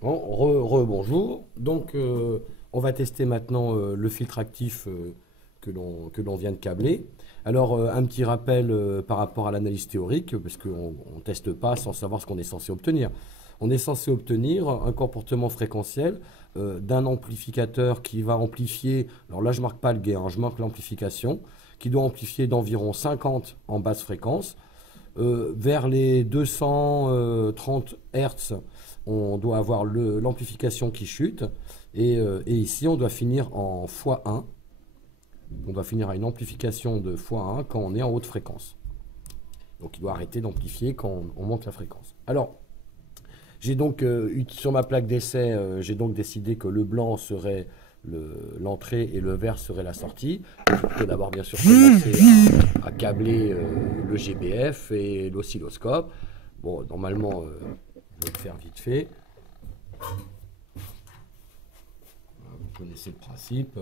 Bon, bonjour. Donc, on va tester maintenant le filtre actif que l'on vient de câbler. Alors, un petit rappel par rapport à l'analyse théorique, parce qu'on ne teste pas sans savoir ce qu'on est censé obtenir. On est censé obtenir un comportement fréquentiel d'un amplificateur qui va amplifier, alors là je marque pas le gain, hein, je marque l'amplification, qui doit amplifier d'environ 50 en basse fréquence. Vers les 230 Hz, on doit avoir l'amplification qui chute. Et ici, on doit finir en x1. On doit finir à une amplification de x1 quand on est en haute fréquence. Donc il doit arrêter d'amplifier quand on monte la fréquence. Alors, j'ai donc, sur ma plaque d'essai, j'ai donc décidé que le blanc serait l'entrée et le vert serait la sortie. Il faut d'abord bien sûr commencer à câbler le GBF et l'oscilloscope. Bon, normalement, je vais le faire vite fait. Vous connaissez le principe.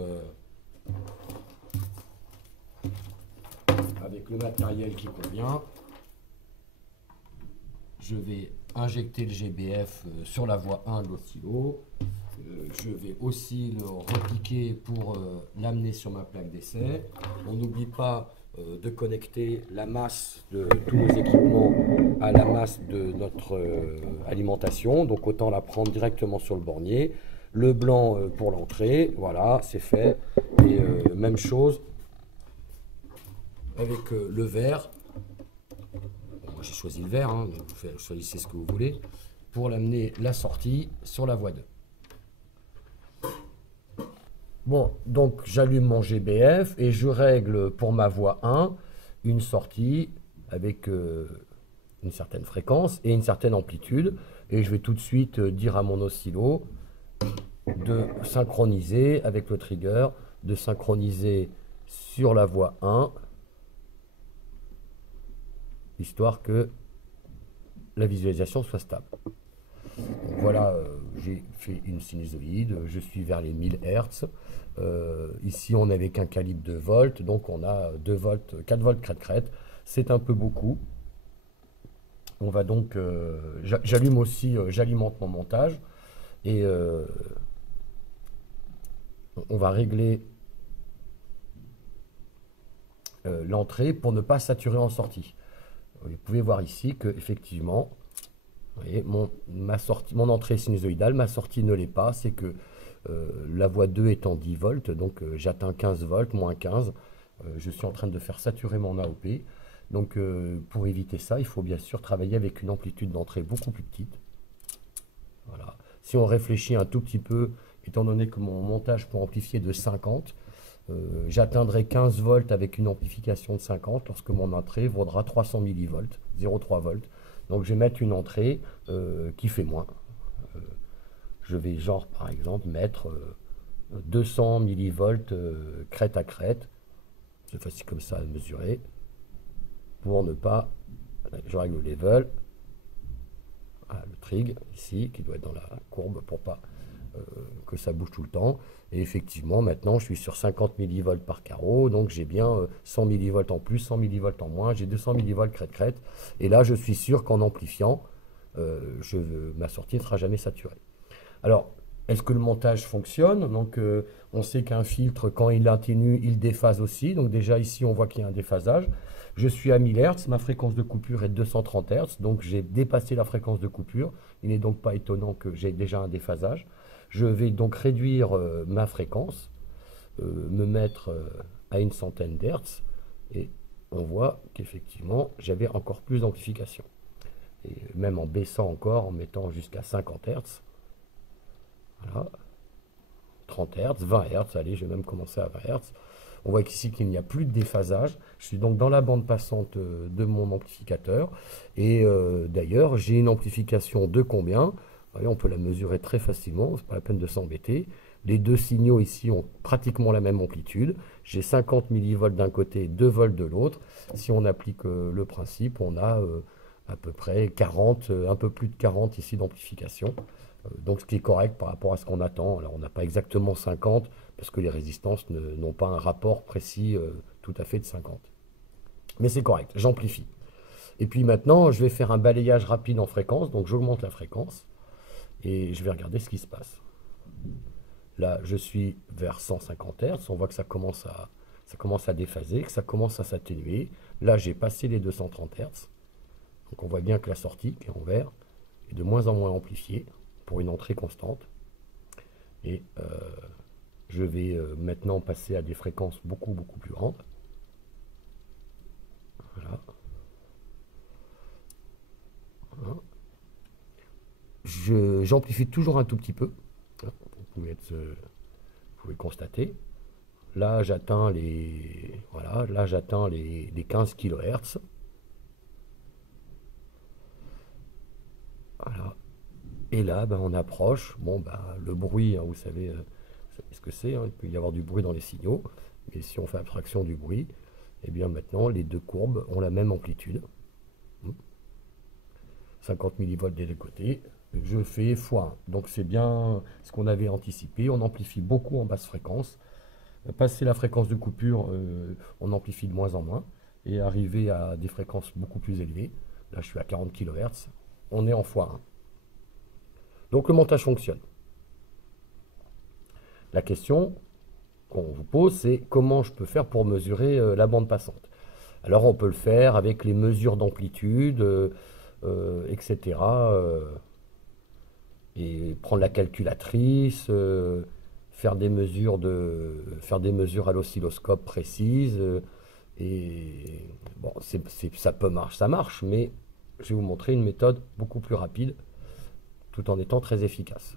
Avec le matériel qui convient, je vais injecter le GBF sur la voie 1 de l'oscillo. Je vais aussi le repiquer pour l'amener sur ma plaque d'essai. On n'oublie pas de connecter la masse de tous nos équipements à la masse de notre alimentation. Donc autant la prendre directement sur le bornier. Le blanc pour l'entrée, voilà, c'est fait. Et même chose avec le vert. Bon, moi j'ai choisi le vert, hein, vous choisissez ce que vous voulez. Pour l'amener la sortie sur la voie 2. Bon, donc j'allume mon GBF et je règle pour ma voie 1 une sortie avec une certaine fréquence et une certaine amplitude. Et je vais tout de suite dire à mon oscillo de synchroniser avec le trigger, de synchroniser sur la voie 1, histoire que la visualisation soit stable. Voilà, j'ai fait une sinusoïde, je suis vers les 1000 Hz. Ici, on n'avait qu'un calibre de volts, donc on a 2 volts, 4 volts crête-crête. C'est un peu beaucoup. On va donc, j'allume aussi, j'alimente mon montage et on va régler l'entrée pour ne pas saturer en sortie. Vous pouvez voir ici que effectivement, vous voyez, mon entrée est sinusoïdale, ma sortie ne l'est pas. C'est que la voie 2 est en 10 volts, donc j'atteins 15 volts, moins 15. Je suis en train de faire saturer mon AOP. Donc pour éviter ça, il faut bien sûr travailler avec une amplitude d'entrée beaucoup plus petite. Voilà. Si on réfléchit un tout petit peu, étant donné que mon montage pour amplifier de 50, j'atteindrai 15 volts avec une amplification de 50 lorsque mon entrée vaudra 300 millivolts, 0,3 volts. Donc je vais mettre une entrée qui fait moins. Je vais genre par exemple mettre 200 millivolts crête à crête. C'est facile comme ça à mesurer. Pour ne pas... Je règle le level. Ah, le trig ici qui doit être dans la courbe pour pas que ça bouge tout le temps. Et effectivement, maintenant, je suis sur 50 millivolts par carreau, donc j'ai bien 100 millivolts en plus, 100 millivolts en moins, j'ai 200 millivolts crête-crête. Et là, je suis sûr qu'en amplifiant, ma sortie ne sera jamais saturée. Alors, est-ce que le montage fonctionne? Donc, on sait qu'un filtre, quand il atténue, il déphase aussi. Donc déjà, ici, on voit qu'il y a un déphasage. Je suis à 1000 Hz, ma fréquence de coupure est de 230 Hz, donc j'ai dépassé la fréquence de coupure. Il n'est donc pas étonnant que j'ai déjà un déphasage. Je vais donc réduire ma fréquence, me mettre à une centaine d'hertz, et on voit qu'effectivement, j'avais encore plus d'amplification. Et même en baissant encore, en mettant jusqu'à 50 Hz, voilà, 30 Hz, 20 Hz, allez, je vais même commencer à 20 Hz. On voit ici qu'il n'y a plus de déphasage. Je suis donc dans la bande passante de mon amplificateur. Et d'ailleurs, j'ai une amplification de combien? Voyez, on peut la mesurer très facilement, c'est pas la peine de s'embêter. Les deux signaux ici ont pratiquement la même amplitude. J'ai 50 millivolts d'un côté, 2 volts de l'autre. Si on applique le principe, on a à peu près 40, un peu plus de 40 ici d'amplification. Donc ce qui est correct par rapport à ce qu'on attend. Alors on n'a pas exactement 50, parce que les résistances n'ont pas un rapport précis tout à fait de 50. Mais c'est correct, j'amplifie. Et puis maintenant, je vais faire un balayage rapide en fréquence, donc j'augmente la fréquence. et je vais regarder ce qui se passe. Là, je suis vers 150 Hz, on voit que ça commence à déphaser, que ça commence à s'atténuer. Là, j'ai passé les 230 Hz, donc on voit bien que la sortie, qui est en vert, est de moins en moins amplifiée pour une entrée constante. Et je vais maintenant passer à des fréquences beaucoup plus grandes. Voilà. Voilà. J'amplifie toujours un tout petit peu. Vous pouvez le constater. Là, j'atteins les 15 kHz. Voilà. Et là, on approche. Bon, le bruit, hein, vous savez ce que c'est. Hein, il peut y avoir du bruit dans les signaux. Mais si on fait abstraction du bruit, et bien maintenant, les deux courbes ont la même amplitude. 50 millivolts des deux côtés. Je fais x1. Donc c'est bien ce qu'on avait anticipé. On amplifie beaucoup en basse fréquence. Passer la fréquence de coupure, on amplifie de moins en moins. Et arriver à des fréquences beaucoup plus élevées. Là, je suis à 40 kHz. On est en x1. Donc le montage fonctionne. La question qu'on vous pose, c'est comment je peux faire pour mesurer la bande passante. Alors on peut le faire avec les mesures d'amplitude, etc. Et prendre la calculatrice, faire des mesures à l'oscilloscope précises. Et bon, ça peut marcher, ça marche, mais je vais vous montrer une méthode beaucoup plus rapide, tout en étant très efficace.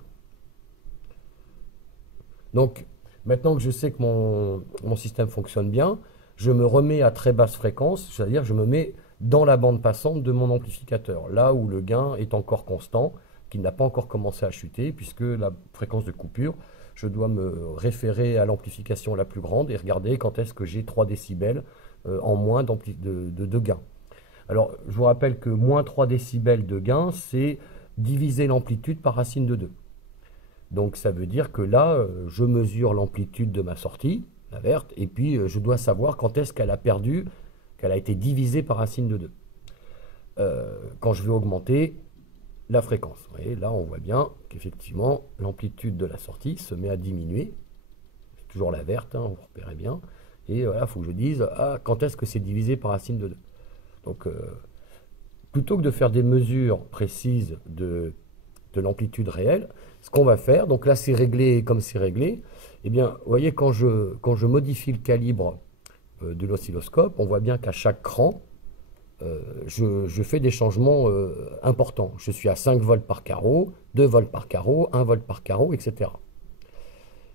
Donc, maintenant que je sais que mon système fonctionne bien, je me remets à très basse fréquence, c'est-à-dire je me mets dans la bande passante de mon amplificateur, là où le gain est encore constant, qui n'a pas encore commencé à chuter, puisque la fréquence de coupure, je dois me référer à l'amplification la plus grande et regarder quand est-ce que j'ai 3 décibels en moins de gain. Alors, je vous rappelle que moins 3 décibels de gain, c'est diviser l'amplitude par racine de 2. Donc ça veut dire que là, je mesure l'amplitude de ma sortie, la verte, et puis je dois savoir quand est-ce qu'elle a perdu, qu'elle a été divisée par racine de 2. Quand je vais augmenter la fréquence. Vous voyez, là, on voit bien qu'effectivement, l'amplitude de la sortie se met à diminuer. C'est toujours la verte, hein, vous repérez bien. Et voilà, il faut que je dise, quand est-ce que c'est divisé par racine de 2. Donc, plutôt que de faire des mesures précises de l'amplitude réelle, ce qu'on va faire, donc là c'est réglé comme c'est réglé, eh bien, vous voyez, quand je modifie le calibre de l'oscilloscope, on voit bien qu'à chaque cran, je fais des changements importants. Je suis à 5 volts par carreau, 2 volts par carreau, 1 volt par carreau, etc.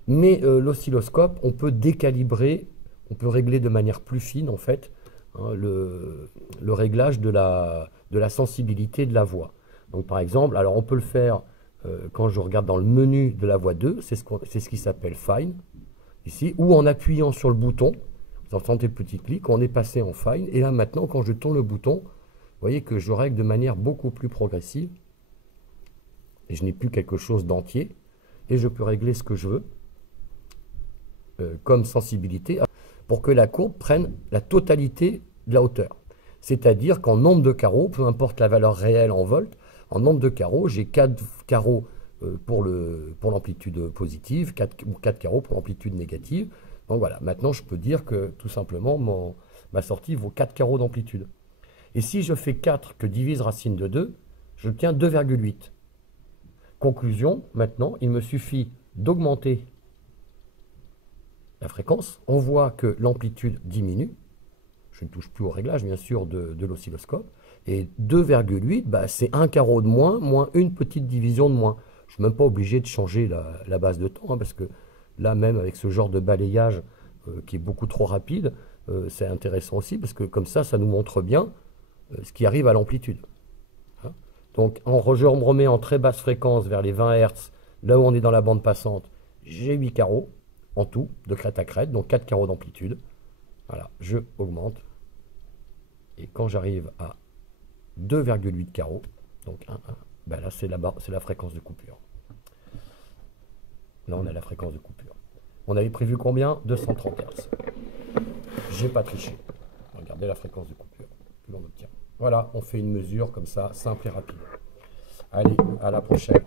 Mais l'oscilloscope, on peut décalibrer, on peut régler de manière plus fine, en fait, hein, le réglage de la sensibilité de la voix. Donc par exemple, alors on peut le faire quand je regarde dans le menu de la voix 2, c'est ce qui s'appelle Fine, ici, ou en appuyant sur le bouton, vous entendez le petit clic, on est passé en Fine, et là maintenant quand je tourne le bouton, vous voyez que je règle de manière beaucoup plus progressive, et je n'ai plus quelque chose d'entier, et je peux régler ce que je veux, comme sensibilité, pour que la courbe prenne la totalité de la hauteur. C'est-à-dire qu'en nombre de carreaux, peu importe la valeur réelle en volts, en nombre de carreaux, j'ai 4 carreaux pour l'amplitude positive, 4 carreaux pour l'amplitude négative. Donc voilà, maintenant je peux dire que tout simplement ma sortie vaut 4 carreaux d'amplitude. Et si je fais 4 que divise racine de 2, je obtiens 2,8. Conclusion, maintenant, il me suffit d'augmenter la fréquence. On voit que l'amplitude diminue. Je ne touche plus au réglage, bien sûr, de l'oscilloscope. Et 2,8, c'est un carreau de moins, moins une petite division de moins. Je ne suis même pas obligé de changer la base de temps, hein, parce que là, même avec ce genre de balayage qui est beaucoup trop rapide, c'est intéressant aussi, parce que comme ça nous montre bien ce qui arrive à l'amplitude. Hein. Donc, je me remets en très basse fréquence vers les 20 Hz, là où on est dans la bande passante, j'ai 8 carreaux en tout, de crête à crête, donc 4 carreaux d'amplitude. Voilà, je augmente. Et quand j'arrive à 2,8 carreaux, donc 1, là c'est la fréquence de coupure. Là on a la fréquence de coupure. On avait prévu combien? 230 Hz. J'ai pas triché. Regardez la fréquence de coupure que l'on obtient. Voilà, on fait une mesure comme ça, simple et rapide. Allez, à la prochaine.